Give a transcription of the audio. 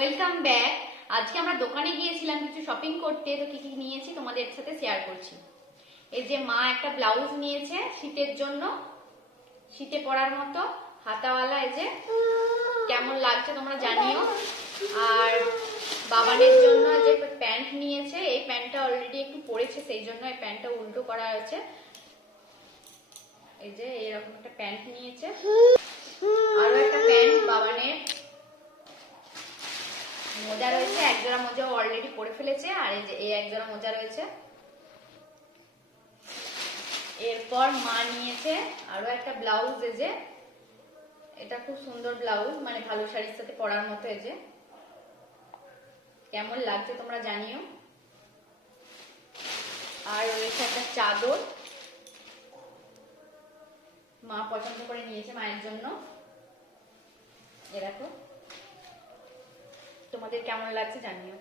Welcome back. আজকে আমরা দোকানে গিয়েছিলাম কিছু শপিং করতে, তো কি কি নিয়েছি তোমাদের সাথে শেয়ার করছি। এই যে মা একটা ব্লাউজ নিয়েছে শীতের জন্য, শীতে পরার মতো হাতাওয়ালা। এই যে কেমন লাগছে তোমরা জানিও। আর বাবানের জন্য যে প্যান্ট নিয়েছে, এই প্যান্টটা অলরেডি একটু পরেছে, সেই জন্য এই প্যান্টটা উল্টো করা হয়েছে। এই যে এরকম একটা প্যান্ট নিয়েছে, আরো একটা প্যান্ট বাবানের। মোজা রয়েছে, একজোড়া মোজা অলরেডি পরে ফেলেছে, আর এই যে এই একজোড়া মোজা রয়েছে। এরপর মা নিয়েছে আরো একটা ব্লাউজ। এই যে এটা খুব সুন্দর ব্লাউজ, মানে ভালো শাড়ির সাথে পরার মতো। এই যে কেমন লাগছে তোমরা জানিও। আর রয়েছে একটা চাদর, মা পছন্দ করে নিয়েছে মায়ের জন্য। এ দেখো, তোমাদের কেমন লাগছে জানিও।